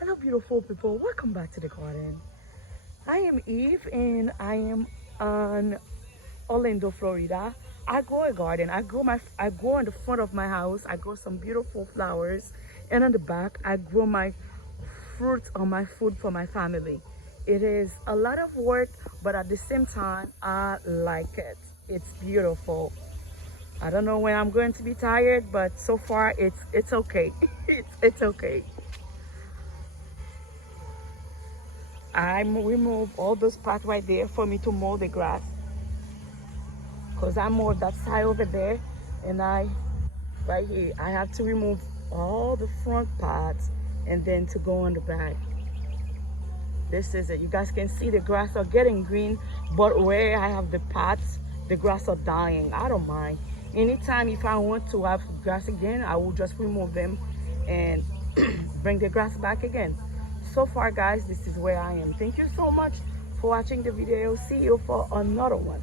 Hello, beautiful people. Welcome back to the garden. I am Eve and I am on Orlando, Florida. I grow a garden. I grow on the front of my house. I grow some beautiful flowers, and on the back, I grow my fruits or my food for my family. It is a lot of work, but at the same time, I like it. It's beautiful. I don't know when I'm going to be tired, but so far it's okay. It's okay. I remove all those parts right there for me to mow the grass because I mowed that side over there, and right here I have to remove all the front parts and then to go on the back. This is it. You guys can see the grass are getting green, but where I have the pots, the grass are dying. I don't mind. Anytime if I want to have grass again, I will just remove them and bring the grass back again. So far guys, this is where I am. Thank you so much for watching the video. See you for another one.